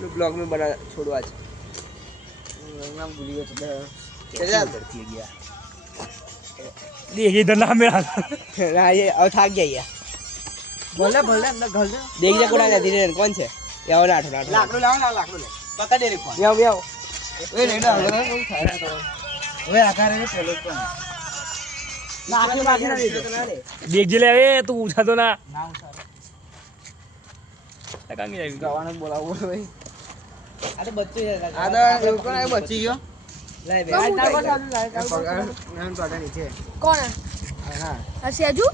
blog में बना छोड़वा नाम भूल गया चल करती है गया देख इधर ना मेरा ना ये और थक गया ये बोले बोले अंदर घर दे देख जा कोड़ा ले धीरे कौन छे या और आठो लाकड़ो लाओ ना लाकड़ो ले पकड़ दे रे फोन याओ याओ ओए नहीं ना अगर कोई खाया तो ओए आकार रे चलो तो ना आके बाकी ना दे देख जे ले ए तू उठा तो ना ना उठा लगा नहीं गावाने बोलावो भाई आ तो बच्चे है आ तो कोण आहे बच्ची गयो લે બે આ ટાકો ચાલુ લાય નામ પાટા નીચે कौन है हां सेजू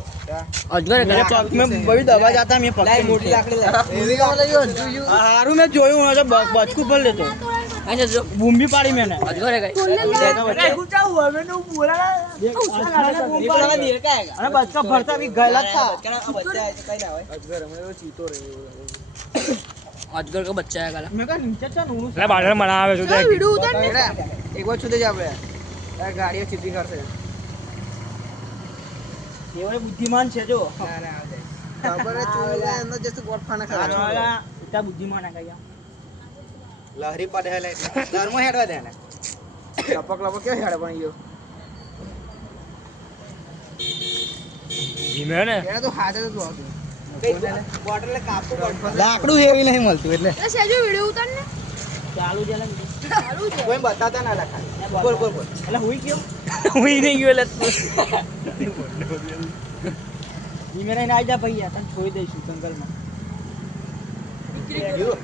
अजगर मेरे पग में बड़ी दबा जाता मैं पग में मोटी लाकड़ी ले एवी का मतलब यो हारू में जोयो हूं जब बचकू भर लेतो अच्छा जो बूम भी पाड़ी मैंने अजगर है गई गुचा हुआ मैंने बोला ना बूम पाड़ा देर का है अरे बचका भरता भी गलत था बच्चा है कहीं ना होय अजगर में वो चीतो रे अजगर का बच्चा है गला मैं का नीचे चल नु ले बाहर मना आवे तो देख वीडियो उतार एक बार छुदे जा आपले गाड़ियों चिट्ठी करते ये वाले बुद्धिमान छे जो ना ना आ जाए खबर है चूले अंदर जैसे गोट खाना खा वाला इतना बुद्धिमान है क्या लहरी पड़े है ले धर्म हेडवा दे ने लपक लपक क्यों हेड बन गयो ધીમે ને એને તો હાજર જ બોલ બોટલ લે કાપો લાકડું હેવી નહીં મળતું એટલે सेजू वीडियो उतार ने ચાલુ છે ને चालू है કોઈ બતાતા ના લખા બોલ બોલ બોલ એટલે હુઈ ગયો હુઈ નહીં ગયો લે ઈ મેરા ને આજા ભૈયા તને છોડી દઈશું જંગલ માં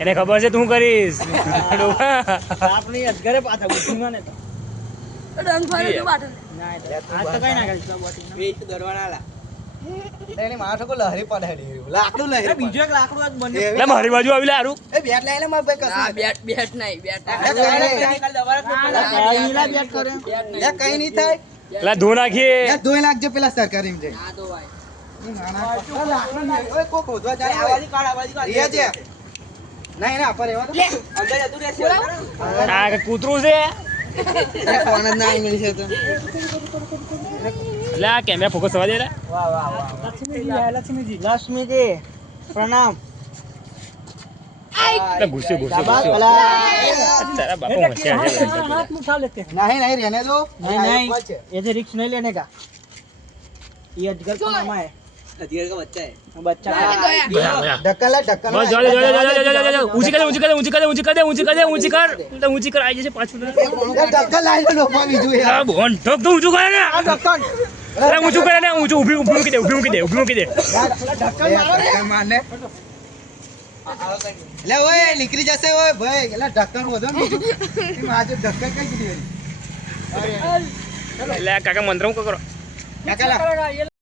એને ખબર છે તું કરીશ આપની અજગરે પાછા બુદ્ધિમાં ને તો रंग फाड़ो जो बात ના આ તો કઈ ના કરીશ બોટી વેટ દરવાના લા એને માથો કો લહરી પડે રે લાકડું લહરી બીજો એક લાકડું આજ બને લે મારી બાજુ આવી લે હારું એ બેટ લઈને માર ભાઈ કશું हां बैट बैट नहीं बैट નિકાલ દવારા ઈલા બેટ કરે લે કઈ નહીં થાય લે ધો નાખીએ લે 2 લાખ જે પેલા સરકારી માં ना दो भाई ઓય કો ખોદવા જાય આવાજી કાઢ રિયા છે નહીં ના પર એવા તો અંદર જતું રહેશે આ કે કૂતરું છે એ કોણ જ ના મળી છે તો લે આ કેમેરા ફોકસ થવા દે રે વાહ વાહ વાહ લક્ષ્મીજી પ્રણામ લે ગુસ્સે ગુસ્સે ગુસ્સે તારા બાપો હોશિયાર છે नहीं नहीं रहने दो नहीं नहीं ये जो रिक्स नहीं लेने का ये अजगर का मामा है अजगर का बच्चा है बच्चा ढक्कन ले ढक्कन बस जा जा ऊंची कर ऊंची कर ऊंची कर ऊंची कर ऊंची कर ऊंची कर ऊंची कर आई जैसे पांच मिनट ढक्कन लाइन में लोपा बीजू है आ बोन ठोक दो ऊंचू कर ना ढक्कन अरे ऊंचू कर ना ऊंचू ऊभी ऊभी की दे ऊभी की दे ऊभी की दे ढक्कन मारो ढक्कन मारने ले ओए निकली जैसे ओए भाई ले ढक्कन हो दो तुम आज ढक्कन कई दी ले काका मंत्र को करो क्या करा